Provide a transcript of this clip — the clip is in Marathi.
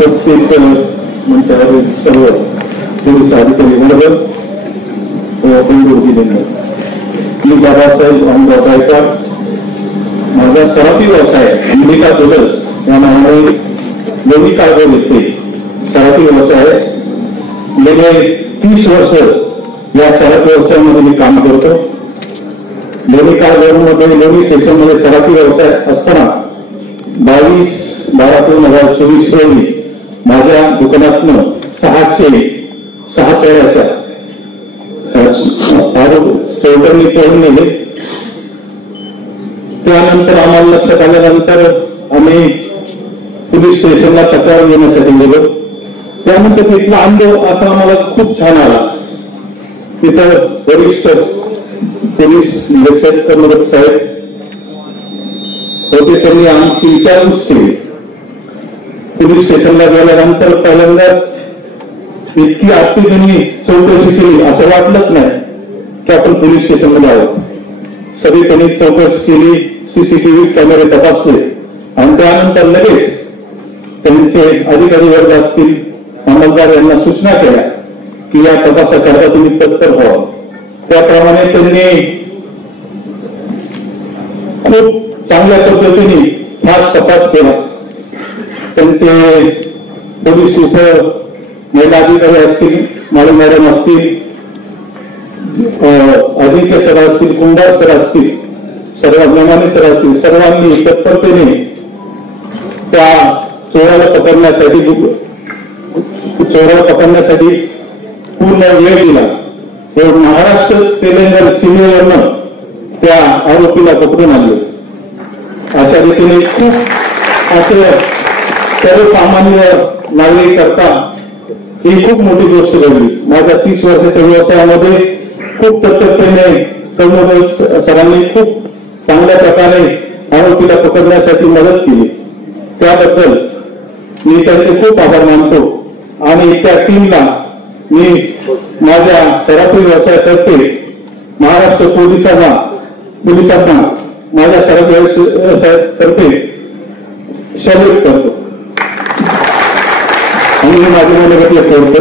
उपस्थित मंचावरील सर्व पोलीस अधिकारी वर्ग बंधू भगिनींनो, मी बाबासाहेब रामराव गायकवाड, माझा सराफी व्यवसाय अंबिका ज्वेलर्स या नावाने लोणी काळगोळ येथे सराफी व्यवसाय गेले 30 वर्ष या सराफी व्यवसायामध्ये मी काम करतो. लोणी काळगोळमध्ये लोणी स्टेशनमध्ये सराफी व्यवसाय असताना 22/12/2024 रोजी माझ्या दुकानातनं 606 तोळ्याच्या चौकणी तोडून नेले. त्यानंतर आम्हाला लक्षात आल्यानंतर आम्ही पोलीस स्टेशनला तक्रार देण्यासाठी गेलो. त्यानंतर तिथला अनुभव असा आम्हाला खूप छान आला. तिथं वरिष्ठ पोलीस निरीक्षक कर्मचारी साहेब होते, त्यांनी आमची विचारपूस केली. पोलीस स्टेशनला गेल्यानंतर पहिल्यांदाच इतकी आत्ती त्यांनी चौकशी केली असं वाटलंच नाही की आपण पोलीस स्टेशनला जावं. सगळी त्यांनी चौकशी केली, सीसीटीव्ही कॅमेरे तपासले आणि त्यानंतर लगेच त्यांचे अधिकारी वर्ग असतील, अंमलदार यांना सूचना केल्या की या तपासाकरता तुम्ही तत्पर व्हावं. त्याप्रमाणे त्यांनी खूप चांगल्या पद्धतीने फास्ट तपास केला. त्यांचे पोलीस उप महिला अधिकारी असतील, माळी मॅडम असतील, अजिंक्य सर असतील, कुंभार सर असतील, सर्व नमाने सर असतील, सर्वांनी तत्परतेने त्या चोराला पकडण्यासाठी पूर्ण वेळ दिला. महाराष्ट्र तेलंगण सीमेवरनं त्या आरोपीला पकडून आणले. अशा रीतीने खूप असे सर्वसामान्य नागरिक करता ही खूप मोठी गोष्ट घडली. माझ्या 30 वर्षाच्या व्यवसायामध्ये खूप तत्परतेने कर्मचारी सरांनी खूप चांगल्या प्रकारे आरोपीला पकडण्यासाठी मदत केली. त्याबद्दल मी त्यांचे खूप आभार मानतो आणि त्या टीमला मी माझ्या सराफी व्यवसायातर्फे महाराष्ट्र पोलिसांना माझ्या सराफी व्यवसायातर्फे सॅल्यूट करतो आणि माझे मनोगत व्यक्त करतो.